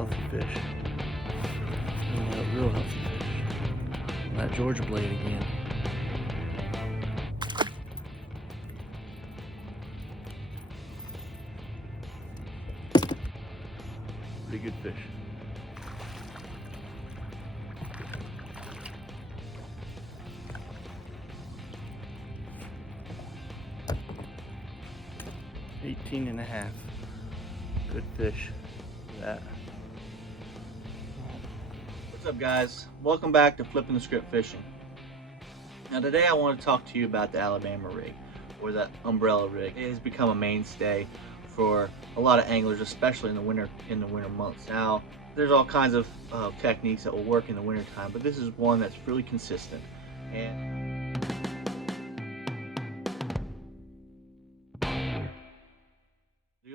healthy fish. Real healthy fish. That Georgia blade again. Pretty good fish. $18.5. Good fish. That. What's up, guys? Welcome back to Flipping the Script Fishing. Now today I want to talk to you about the Alabama rig, or the umbrella rig. It has become a mainstay for a lot of anglers, especially in the winter months. Now there's all kinds of techniques that will work in the winter time, but this is one that's really consistent. And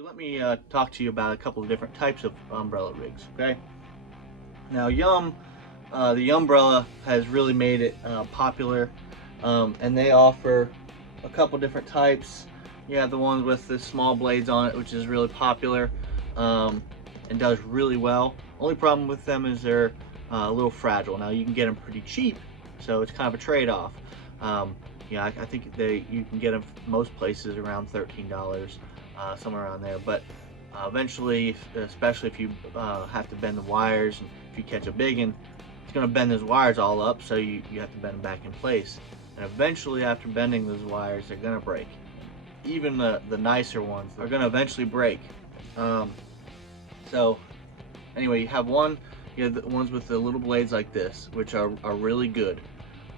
let me talk to you about a couple of different types of umbrella rigs. Okay. Now the umbrella has really made it popular, and they offer a couple different types. You have the ones with the small blades on it, which is really popular and does really well. Only problem with them is they're a little fragile. Now you can get them pretty cheap, so it's kind of a trade-off. I think you can get them most places around $13, somewhere around there. But eventually, especially if you have to bend the wires, and if you catch a big one, it's going to bend those wires all up, so you have to bend them back in place. And eventually, after bending those wires, they're going to break. Even the nicer ones are going to eventually break. So anyway, you have the ones with the little blades like this, which are really good.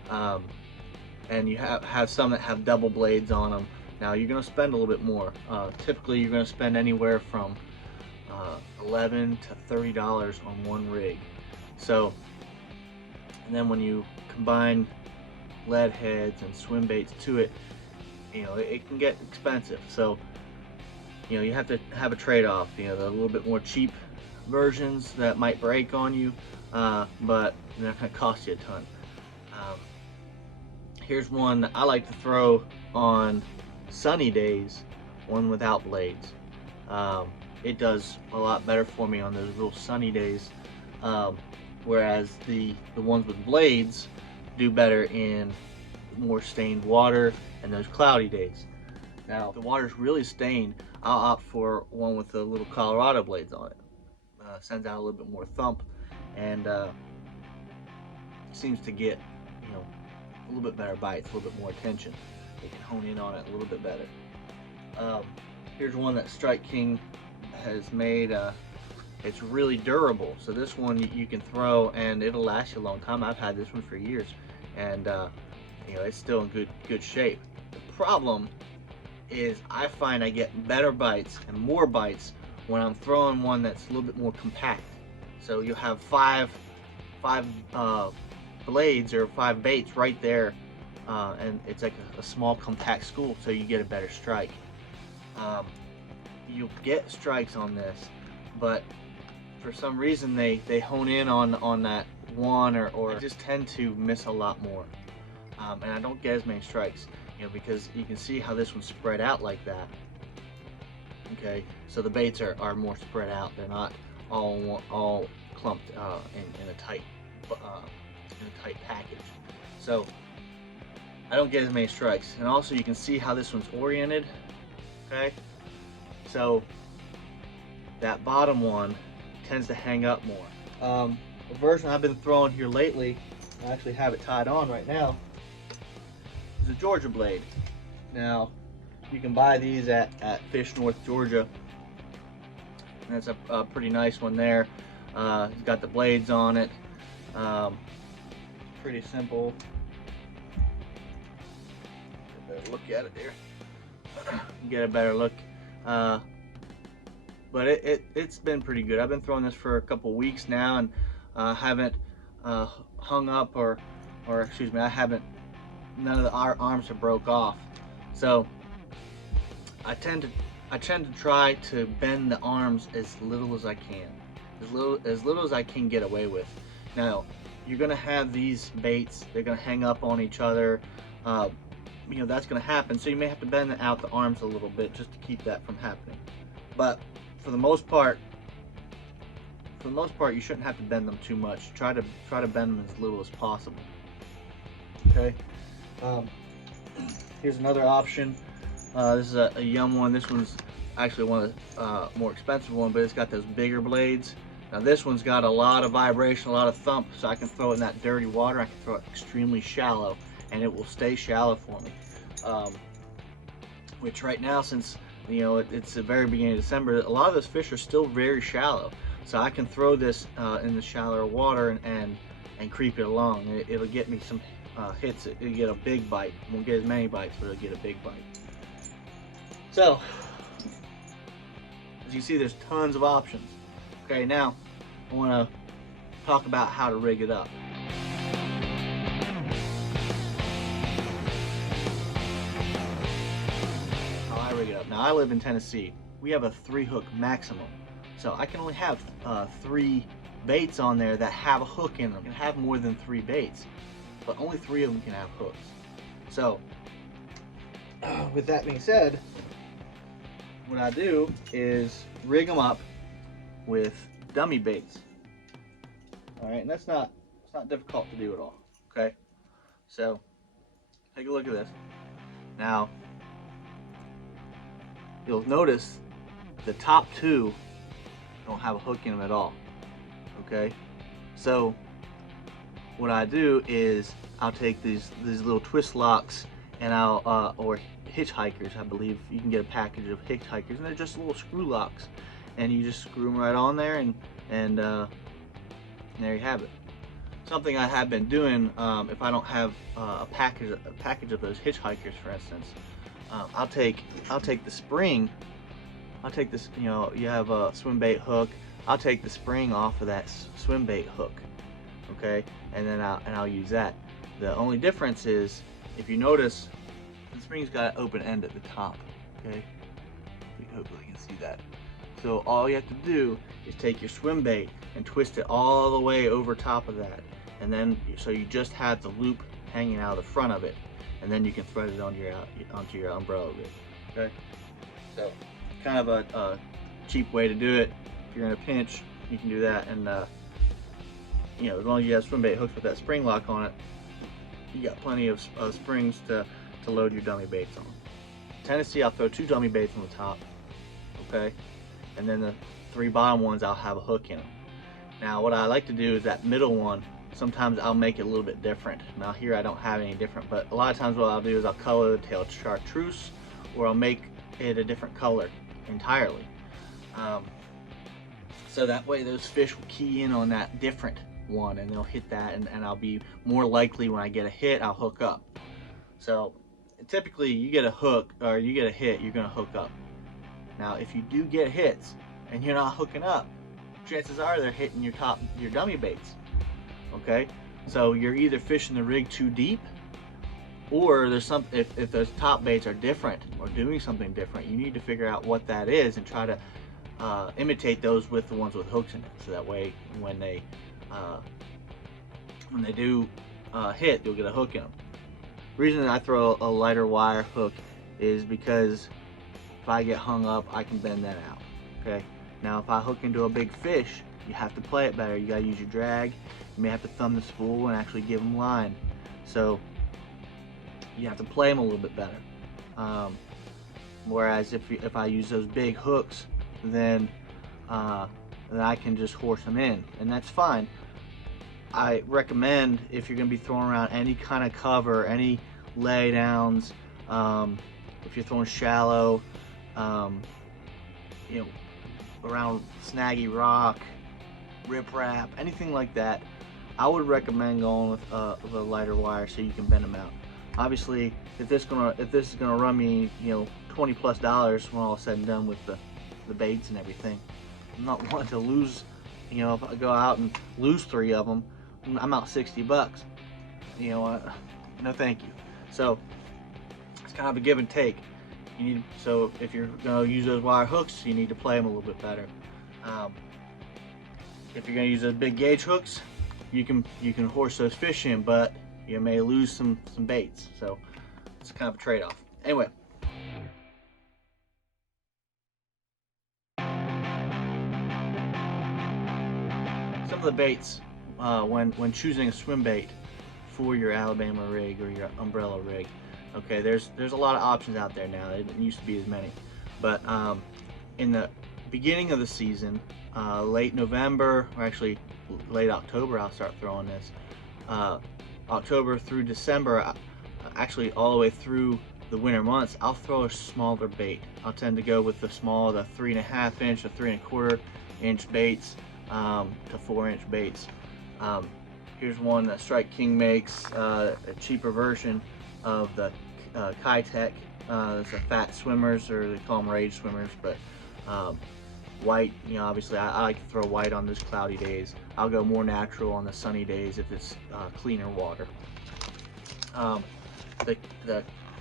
And you have some that have double blades on them. Now you're going to spend a little bit more. Typically you're going to spend anywhere from $11 to $30 on one rig. So, and then when you combine lead heads and swim baits to it, it can get expensive. So you have to have a trade-off. The little bit more cheap versions that might break on you, but they're not going to cost you a ton. Here's one that I like to throw on sunny days, one without blades. It does a lot better for me on those real sunny days, whereas the ones with blades do better in more stained water and those cloudy days. Now if the water's really stained, I'll opt for one with the little Colorado blades on it. Sends out a little bit more thump, and seems to get a little bit better bites, a little bit more attention. They can hone in on it a little bit better. Here's one that Strike King has made. It's really durable, so this one you can throw and it'll last you a long time. I've had this one for years, and it's still in good shape. The problem is I find I get better bites and more bites when I'm throwing one that's a little bit more compact. So you'll have five blades or 5 baits right there, and it's like a small compact school, so you get a better strike. You'll get strikes on this, but for some reason they hone in on that one, or I just tend to miss a lot more, and I don't get as many strikes, because you can see how this one's spread out like that. Okay, so the baits are more spread out. They're not all clumped in a tight package. So I don't get as many strikes. And also you can see how this one's oriented. Okay, so that bottom one tends to hang up more. The version I've been throwing here lately, I actually have it tied on right now, is a Georgia blade. Now you can buy these at Fish North, Georgia. And that's a pretty nice one there. It's got the blades on it. Pretty simple. Get a better look at it there. Get a better look. But it's been pretty good. I've been throwing this for a couple weeks now, and haven't hung up or excuse me, none of the arms have broke off. So I tend to try to bend the arms as little as I can, as little as I can get away with. Now you're gonna have these baits, they're gonna hang up on each other. That's gonna happen, so you may have to bend out the arms a little bit just to keep that from happening. But for the most part, for the most part, you shouldn't have to bend them too much. Try to bend them as little as possible. Okay. Here's another option. This is a Yum one. This one's actually one of the more expensive one, but it's got those bigger blades. Now this one's got a lot of vibration, a lot of thump, so I can throw it in that dirty water. I can throw it extremely shallow, and it will stay shallow for me. Which right now, since it's the very beginning of December, a lot of those fish are still very shallow. So I can throw this in the shallower water and creep it along. It'll get me some hits. It'll get a big bite. Won't get as many bites, but it'll get a big bite. So as you see, there's tons of options. Okay, now I want to talk about how to rig it up. How I rig it up. Now I live in Tennessee. We have a 3-hook maximum, so I can only have 3 baits on there that have a hook in them. I can have more than 3 baits, but only 3 of them can have hooks. So with that being said, what I do is rig them up with dummy baits. All right, and it's not difficult to do at all. Okay, so take a look at this. Now you'll notice the top 2 don't have a hook in them at all. Okay, so what I do is I'll take these little twist locks, and I'll or hitchhikers, I believe you can get a package of hitchhikers, and they're just little screw locks, and you just screw them right on there, and there you have it. Something I have been doing, if I don't have a package of those hitchhikers, for instance, I'll take the spring. I'll take this, you have a swim bait hook. I'll take the spring off of that swim bait hook, okay, and then I'll use that. The only difference is, if you notice, the spring's got an open end at the top. Okay, hopefully you can see that. So all you have to do is take your swim bait and twist it all the way over top of that, and then so you just have the loop hanging out of the front of it, and then you can thread it onto your umbrella rig. Okay, so kind of a cheap way to do it. If you're in a pinch, you can do that, and as long as you have swim bait hooks with that spring lock on it, you got plenty of springs to load your dummy baits on. Tennessee, I'll throw 2 dummy baits on the top, okay, and then the 3 bottom ones I'll have a hook in them. Now what I like to do is that middle one, sometimes I'll make it a little bit different. Now here I don't have any different, but a lot of times what I'll do is I'll color the tail chartreuse, or I'll make it a different color entirely. So that way those fish will key in on that different one, and they'll hit that, and I'll be more likely when I get a hit, I'll hook up. So typically you get a hook or you get a hit, you're gonna hook up. Now if you do get hits and you're not hooking up, chances are they're hitting your dummy baits. Okay, so you're either fishing the rig too deep, or there's if those top baits are different or doing something different, you need to figure out what that is and try to imitate those with the ones with hooks in it, so that way when they do hit, you'll get a hook in them. The reason that I throw a lighter wire hook is because if I get hung up, I can bend that out. Okay, now if I hook into a big fish, you have to play it better. You gotta use your drag. You may have to thumb the spool and actually give them line. So you have to play them a little bit better. Whereas if I use those big hooks, then I can just horse them in, and that's fine. I recommend, if you're going to be throwing around any kind of cover, any lay downs, if you're throwing shallow, around snaggy rock, riprap, anything like that, I would recommend going with a lighter wire so you can bend them out. Obviously, if this is gonna run me, $20+ when all is said and done with the baits and everything, I'm not wanting to lose. If I go out and lose 3 of them, I'm out $60. No thank you. So it's kind of a give and take. So if you're gonna use those wire hooks, you need to play them a little bit better. If you're gonna use those big gauge hooks, you can horse those fish in, but you may lose some baits. So it's kind of a trade-off. Anyway. some of the baits when choosing a swim bait for your Alabama rig or your umbrella rig. Okay, there's a lot of options out there now. It didn't used to be as many, but in the beginning of the season, late November, or actually late October, I'll start throwing this. October through December, actually all the way through the winter months, I'll throw a smaller bait. I'll tend to go with the 3.5 inch or 3.25 inch baits to 4 inch baits. Here's one that Strike King makes, a cheaper version of the Kitech. It's a fat swimmers, or they call them rage swimmers, but white, obviously I like to throw white on those cloudy days. I'll go more natural on the sunny days if it's cleaner water. Of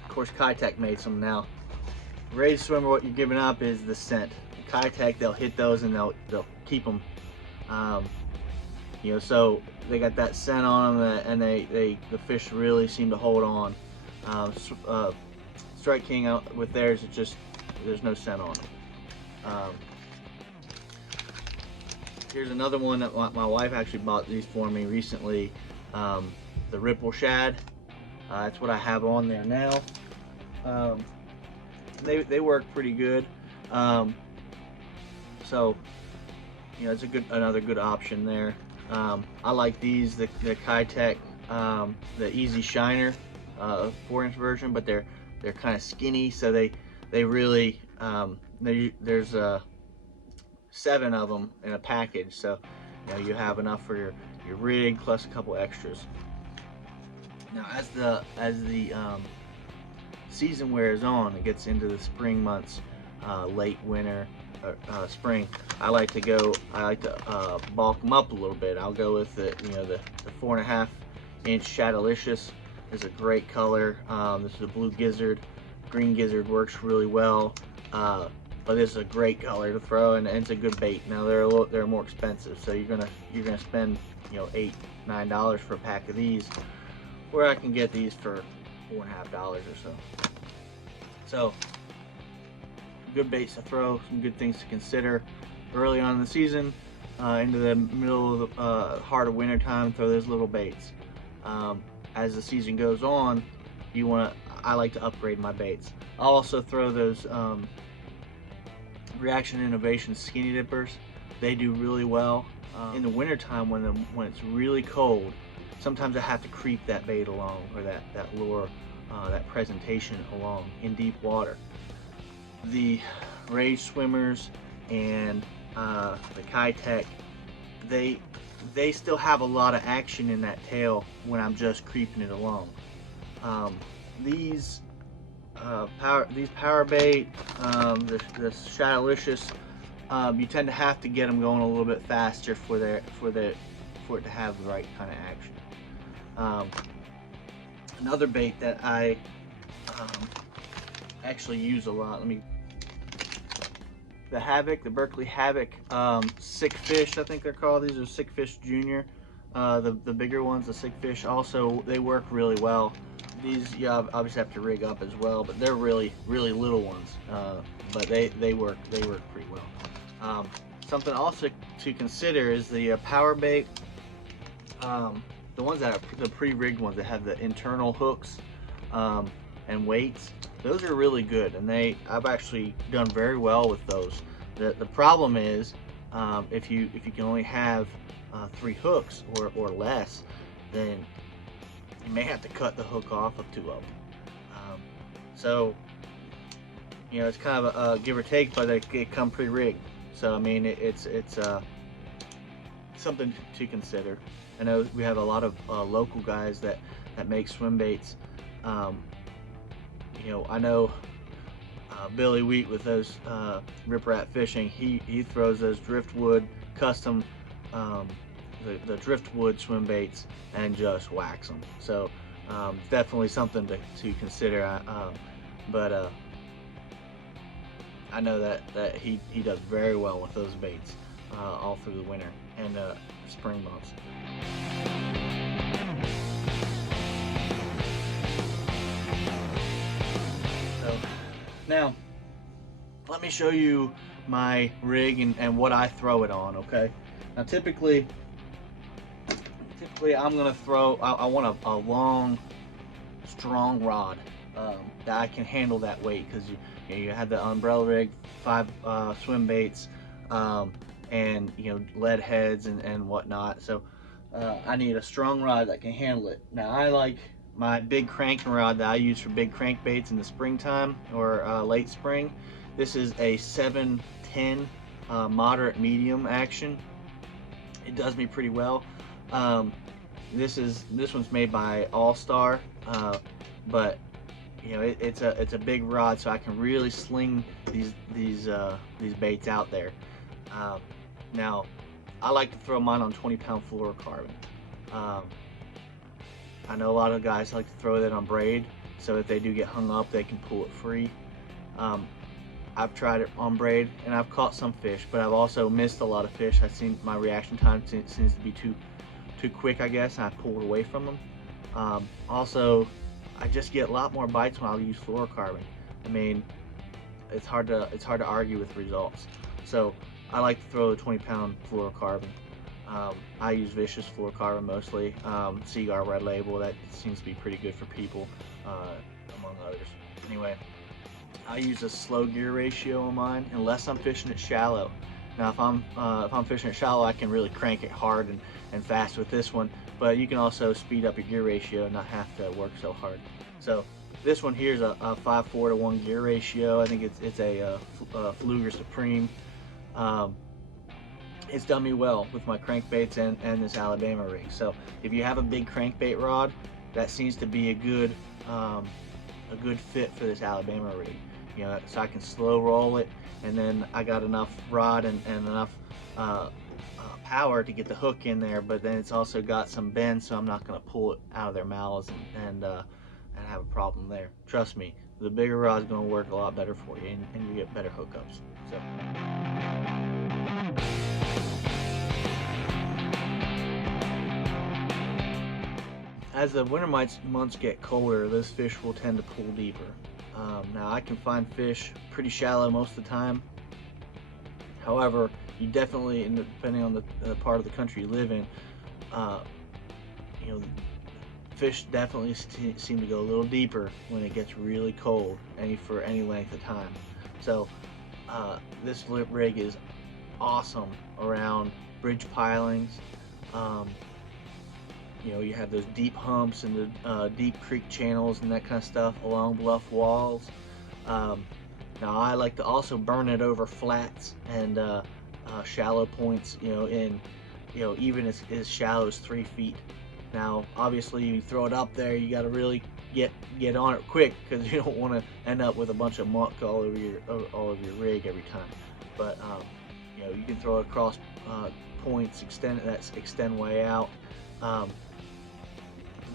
course, Kitech made some. Now, rage swimmer, what you're giving up is the scent. Kitech, they'll hit those and they'll keep them. So they got that scent on them, and the fish really seem to hold on. Strike King with theirs, there's no scent on them. Here's another one that my wife actually bought these for me recently. The Ripple Shad. That's what I have on there now. They work pretty good. So it's another good option there. I like these, the Kitech, the Easy Shiner, 4-inch version, but they're kind of skinny, so they really there's 7 of them in a package, so you have enough for your rig plus a couple extras. Now, as the season wears on, it gets into the spring months, late winter, spring. I like to bulk them up a little bit. I'll go with the 4.5 inch Shadowlicious. Is a great color. This is a blue gizzard. Green gizzard works really well, but this is a great color to throw, and it's a good bait. Now they're more expensive, so you're gonna spend $8-9 for a pack of these, where I can get these for $4.50 or so. So good baits to throw, some good things to consider early on in the season. Into the middle of the heart of winter time, throw those little baits. As the season goes on, I like to upgrade my baits. I'll also throw those Reaction Innovation skinny dippers. They do really well. In the winter time, when it's really cold, sometimes I have to creep that bait along, or that lure, that presentation along in deep water. The Rage Swimmers and the Kitech, they still have a lot of action in that tail when I'm just creeping it along. These power bait, the Shadowlicious, you tend to have to get them going a little bit faster for it to have the right kind of action. Another bait that I actually use a lot. The Havoc, the Berkeley Havoc, Sick Fish, I think they're called. These are Sick Fish Junior. The bigger ones, the Sick Fish, also they work really well. These you obviously have to rig up as well, but they're really little ones. But they work pretty well. Something also to consider is the power bait. The ones that are the pre-rigged ones that have the internal hooks and weights. Those are really good, and I've actually done very well with those. The problem is if you can only have 3 hooks or less, then you may have to cut the hook off of 2 of them. So it's kind of a give or take, but it come pre-rigged. So I mean it's something to consider. I know we have a lot of local guys that make swim baits. I know Billy Wheat with those Rip Rat Fishing. He throws those driftwood custom, the driftwood swim baits, and just whacks them. So definitely something to consider. But I know that he does very well with those baits all through the winter and spring months. Now, let me show you my rig and what I throw it on, okay? Now, typically, typically I'm gonna throw, I want a long, strong rod that I can handle that weight, because you have the umbrella rig, 5 swim baits, and lead heads and whatnot. So I need a strong rod that can handle it. Now I like my big cranking rod that I use for big crankbaits in the springtime or late spring. This is a 710 moderate medium action. It does me pretty well. This one's made by All Star, but it's a big rod, so I can really sling these baits out there. Now, I like to throw mine on 20-pound fluorocarbon. I know a lot of guys like to throw that on braid, so if they do get hung up, they can pull it free. I've tried it on braid, and I've caught some fish, but I've also missed a lot of fish. I've seen my reaction time seems to be too quick, I guess, and I pulled away from them. Also, I just get a lot more bites when I use fluorocarbon. I mean, it's hard to argue with results. So I like to throw the 20-pound fluorocarbon. I use Vicious fluorocarbon mostly. Seaguar Red Label, that seems to be pretty good for people, among others. Anyway, I use a slow gear ratio on mine unless I'm fishing it shallow. Now if I'm fishing it shallow, I can really crank it hard and fast with this one, but you can also speed up your gear ratio and not have to work so hard. So this one here is a 5:4 to 1 gear ratio. I think it's a Fluger Supreme. It's done me well with my crankbaits and this Alabama rig. So if you have a big crankbait rod, that seems to be a good fit for this Alabama rig. So I can slow roll it, and then I got enough rod and enough power to get the hook in there, but then it's also got some bend, so I'm not going to pull it out of their mouths and have a problem there. Trust me, the bigger rod is going to work a lot better for you, and you get better hookups. So. As the winter months get colder, this fish will tend to pull deeper. Now I can find fish pretty shallow most of the time. However, you definitely, depending on the part of the country you live in, fish definitely seem to go a little deeper when it gets really cold, for any length of time. So this rig is awesome around bridge pilings. You have those deep humps and the deep creek channels and that kind of stuff along bluff walls. Now I like to also burn it over flats and shallow points, even as shallow as 3 feet. Now obviously you throw it up there, you got to really get on it quick, because you don't want to end up with a bunch of muck all over your rig every time. But you can throw it across points, extend way out.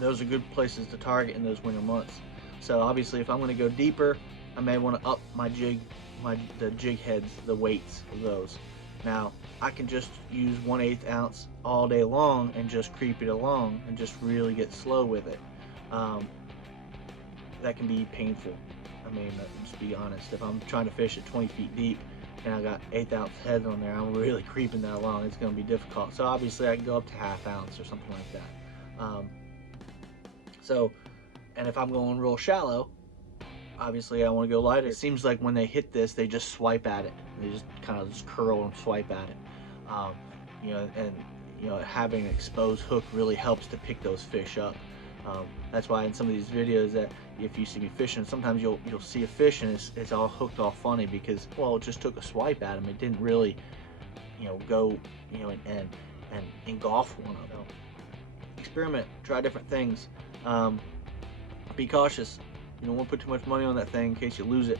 Those are good places to target in those winter months. So obviously, if I'm going to go deeper, I may want to up the jig heads, the weights of those. Now I can just use 1/8 ounce all day long and just creep it along and just really get slow with it. That can be painful. I mean, just be honest. If I'm trying to fish at 20 feet deep and I got 1/8 ounce heads on there, I'm really creeping that along. It's going to be difficult. So obviously, I can go up to 1/2 ounce or something like that. And if I'm going real shallow, obviously I want to go lighter. It seems like when they hit this, they just swipe at it. They just kind of just curl and swipe at it. Having an exposed hook really helps to pick those fish up. That's why in some of these videos, that if you see me fishing, sometimes you'll see a fish and it's all hooked all funny, because, well, it just took a swipe at him. It didn't really go and engulf one of them. Experiment, try different things. Be cautious. You don't want to put too much money on that thing in case you lose it.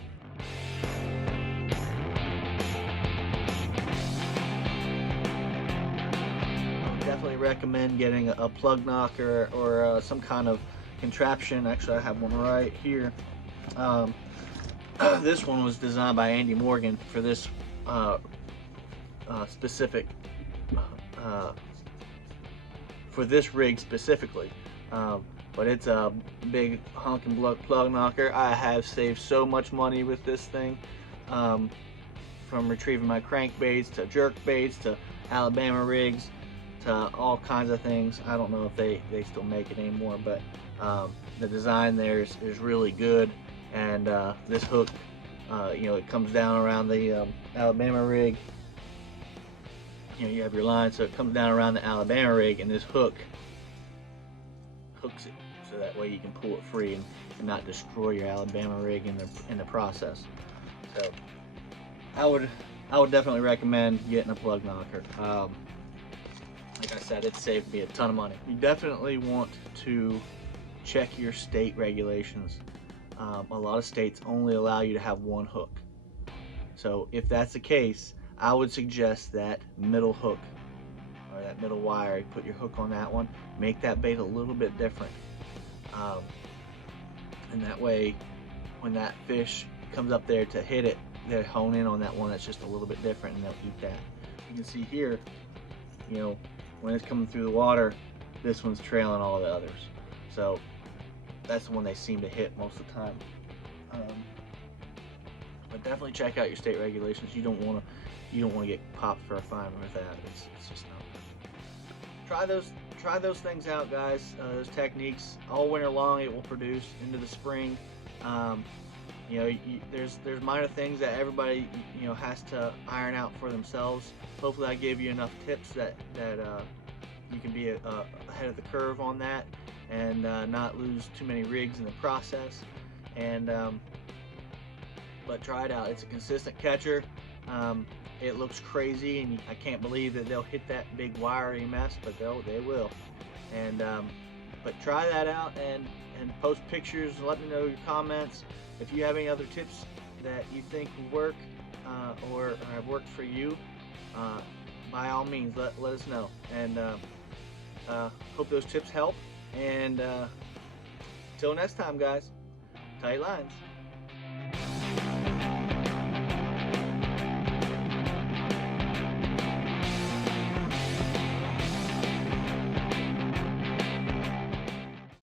I would definitely recommend getting a plug knocker or some kind of contraption. Actually, I have one right here. This one was designed by Andy Morgan for this specific for this rig specifically. But it's a big honking plug knocker. I have saved so much money with this thing, from retrieving my crankbaits to jerk baits to Alabama rigs all kinds of things. I don't know if they still make it anymore, but the design there is really good. And this hook, you know, it comes down around the Alabama rig. You know, you have your line, so it comes down around the Alabama rig, and this hook hooks it, so that way you can pull it free and not destroy your Alabama rig in the process. So I would definitely recommend getting a plug knocker. Like I said, it saved me a ton of money. You definitely want to check your state regulations. A lot of states only allow you to have one hook. So if that's the case, I would suggest that middle hook, or that middle wire. You put your hook on that one, make that bait a little bit different. And that way, when that fish comes up there to hit it, they hone in on that one that's just a little bit different, and they'll eat that. You can see here, you know, when it's coming through the water, this one's trailing all the others. So that's the one they seem to hit most of the time. But definitely check out your state regulations. You don't want to get popped for a fine with that. It's just not good. Try those things out, guys. Those techniques all winter long. It will produce into the spring. You know, there's minor things that everybody, you know, has to iron out for themselves. Hopefully, I gave you enough tips that you can be ahead of the curve on that, and not lose too many rigs in the process. And but try it out. It's a consistent catcher. It looks crazy, and I can't believe that they'll hit that big wiry mess, but they will. And but try that out and post pictures and let me know your comments. If you have any other tips that you think will work or have worked for you, by all means let us know. And hope those tips help. And till next time, guys, tight lines.